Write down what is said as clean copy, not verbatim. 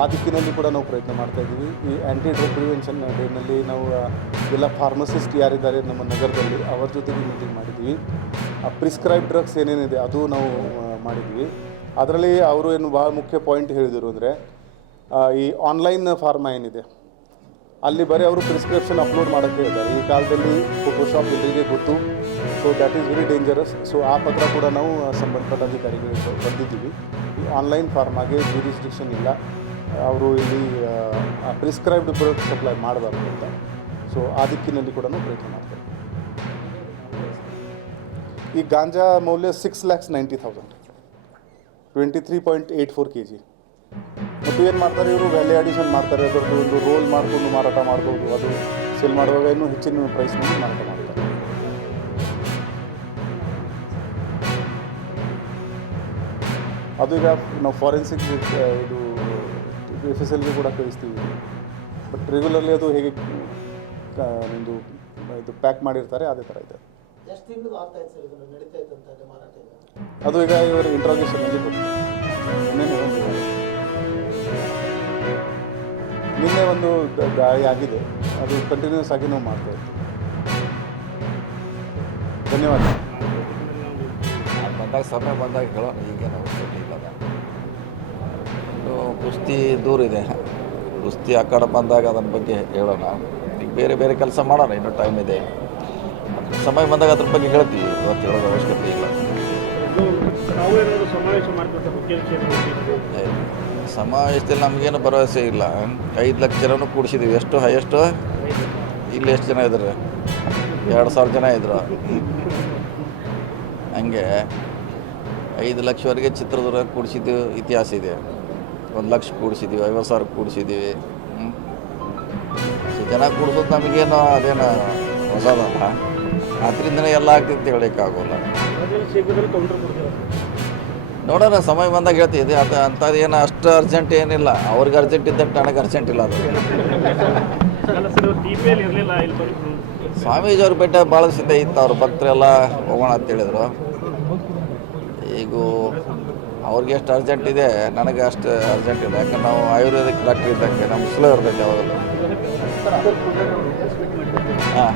ಆ ದಿಕ್ಕಿನಲ್ಲಿ ಕೂಡ ನಾವು ಪ್ರಯತ್ನ ಮಾಡ್ತಾಯಿದ್ದೀವಿ. ಈ ಆ್ಯಂಟಿ ಡ್ರಗ್ ಪ್ರಿವೆನ್ಷನ್ ಡೇನಲ್ಲಿ ನಾವು ಎಲ್ಲ ಫಾರ್ಮಸಿಸ್ಟ್ ಯಾರಿದ್ದಾರೆ ನಮ್ಮ ನಗರದಲ್ಲಿ ಅವರ ಜೊತೆಗೆ ಮೀಟಿಂಗ್ ಮಾಡಿದ್ವಿ. ಪ್ರಿಸ್ಕ್ರೈಬ್ ಡ್ರಗ್ಸ್ ಏನೇನಿದೆ ಅದು ನಾವು ಮಾಡಿದ್ವಿ. ಅದರಲ್ಲಿ ಅವರು ಏನು ಭಾಳ ಮುಖ್ಯ ಪಾಯಿಂಟ್ ಹೇಳಿದರು ಅಂದರೆ ಈ ಆನ್ಲೈನ್ ಫಾರ್ಮಾ ಏನಿದೆ ಅಲ್ಲಿ ಬರೀ ಅವರು ಪ್ರಿಸ್ಕ್ರಿಪ್ಷನ್ ಅಪ್ಲೋಡ್ ಮಾಡೋಕ್ಕೆ ಹೇಳ್ತಾರೆ. ಈ ಕಾಲದಲ್ಲಿ ಫೋಟೋಶಾಪ್ ಎಲ್ಲರಿಗೆ ಗೊತ್ತು. So that is very dangerous. So ಆ ಪತ್ರ ಕೂಡ ನಾವು ಸಂಬಂಧಪಟ್ಟ ಅಧಿಕಾರಿಗಳಿಗೆ ಬಂದಿದ್ದೀವಿ. ಈ ಆನ್ಲೈನ್ ಫಾರ್ಮಾಗೆ ಜ್ಯೂರಿಸ್ಡಿಕ್ಷನ್ ಇಲ್ಲ, ಅವರು ಇಲ್ಲಿ ಪ್ರಿಸ್ಕ್ರೈಬ್ಡ್ ಪ್ರಾಡಕ್ಟ್ ಸಪ್ಲೈ ಮಾಡಬಾರ್ದು ಅಂತ. ಸೊ ಆ ದಿಕ್ಕಿನಲ್ಲಿ ಕೂಡ ನಾವು ಪ್ರಯತ್ನ ಮಾಡ್ತೇವೆ. ಈ ಗಾಂಜಾ ಮೌಲ್ಯ 6,90,000, 23.84 kg. ಮತ್ತು ಏನು ಮಾಡ್ತಾರೆ ಇವರು, ವ್ಯಾಲ್ಯೂ ಅಡಿಷನ್ ಮಾಡ್ತಾರೆ. ಅದರದ್ದು ಒಂದು ರೋಲ್ ಮಾಡಿಕೊಂಡು ಮಾರಾಟ ಮಾಡ್ಬೋದು. ಅದು ಸೇಲ್ ಮಾಡುವಾಗ ಇನ್ನೂ ಹೆಚ್ಚಿನ ಪ್ರೈಸ್ನಲ್ಲಿ ಮಾರಾಟ ಮಾಡ್ತಾರೆ. ಅದು ಈಗ ನಾವು ಫಾರೆನ್ಸಿಕ್ ಇದು FSLಗೆ ಕೂಡ ಕಳಿಸ್ತೀವಿ. ಬಟ್ ರೆಗ್ಯುಲರ್ಲಿ ಅದು ಹೇಗೆ ಒಂದು ಇದು ಪ್ಯಾಕ್ ಮಾಡಿರ್ತಾರೆ ಅದೇ ಥರ ಇದೆ. ಅದು ಈಗ ಇವರು ಇಂಟ್ರಾಗೇಷನಲ್ಲಿ ನಿನ್ನೆ ಒಂದು ದಾಳಿ ಆಗಿದೆ. ಅದು ಕಂಟಿನ್ಯೂಸ್ ಆಗಿ ನಾವು ಮಾಡ್ತಾ ಇರ್ತೀವಿ. ಧನ್ಯವಾದ. ಬಂದಾಗ ಸಮಯ ಬಂದಾಗ ಹೇಳೋಣ. ಈಗೇನು ಅವಶ್ಯಕತೆ ಇಲ್ಲ. ಇನ್ನು ಕುಸ್ತಿ ದೂರ ಇದೆ. ಕುಸ್ತಿ ಆ ಕಡೆ ಬಂದಾಗ ಅದ್ರ ಬಗ್ಗೆ ಹೇಳೋಣ. ಈಗ ಬೇರೆ ಬೇರೆ ಕೆಲಸ ಮಾಡೋಣ, ಇನ್ನೂ ಟೈಮ್ ಇದೆ. ಸಮಯ ಬಂದಾಗ ಅದ್ರ ಬಗ್ಗೆ ಹೇಳ್ತೀವಿ. ಇವತ್ತು ಹೇಳೋದು ಅವಶ್ಯಕತೆ ಇಲ್ಲ. ಸಮಾವೇಶದಲ್ಲಿ ನಮಗೇನು ಭರವಸೆ ಇಲ್ಲ. 5 ಲಕ್ಷ ಜನನೂ ಕೂಡಿಸಿದ್ದೀವಿ. ಎಷ್ಟು ಹೈಯೆಸ್ಟು ಇಲ್ಲಿ ಎಷ್ಟು ಜನ ಇದ್ದಾರೆ? 2,000 ಜನ ಇದ್ರು. ಹಂಗೆ 5 ಲಕ್ಷವರೆಗೆ ಚಿತ್ರದುರ್ಗ ಕೂಡಿಸಿದ್ದು ಇತಿಹಾಸ ಇದೆ. 1 ಲಕ್ಷ ಕೂಡಿಸಿದ್ದೀವಿ, 50,000 ಕೂಡಿಸಿದ್ದೀವಿ. ಸೊ ಜನ ಕೂಡಿಸೋದು ನಮಗೇನು ಅದೇನು ಹೊಸದಲ್ಲ. ಅದರಿಂದನೇ ಎಲ್ಲ ಆಗ್ತಿತ್ತು ಹೇಳೋಕ್ಕಾಗೋಲ್ಲ. ನೋಡೋಣ, ಸಮಯ ಬಂದಾಗ ಹೇಳ್ತೀವಿ. ಅದು ಅಂಥದ್ದು ಏನು ಅಷ್ಟು ಅರ್ಜೆಂಟ್ ಏನಿಲ್ಲ. ಅವ್ರಿಗೆ ಅರ್ಜೆಂಟ್ ಇದ್ದಂತೆ ನನಗೆ ಅರ್ಜೆಂಟ್ ಇಲ್ಲ. ಅದು ಸ್ವಾಮೀಜಿಯವ್ರ ಬೆಟ್ಟ ಭಾಳ ಸಿದ್ಧ ಇತ್ತು. ಅವ್ರ ಭಕ್ತರೆಲ್ಲ ಹೋಗೋಣ ಅಂತ ಹೇಳಿದರು. ಈಗ ಅವ್ರಿಗೆ ಎಷ್ಟು ಅರ್ಜೆಂಟ್ ಇದೆ, ನನಗೆ ಅಷ್ಟು ಅರ್ಜೆಂಟ್ ಇಲ್ಲ. ಯಾಕಂದ್ರೆ ನಾವು ಆಯುರ್ವೇದಿಕ್ ಡಾಕ್ಟ್ರ್ ಇದ್ದಂಗೆ ನಮ್ಮ ಸ್ಲೋ ಇರ್ತೈತೆ ಯಾವಾಗಲೂ. ಹಾಂ.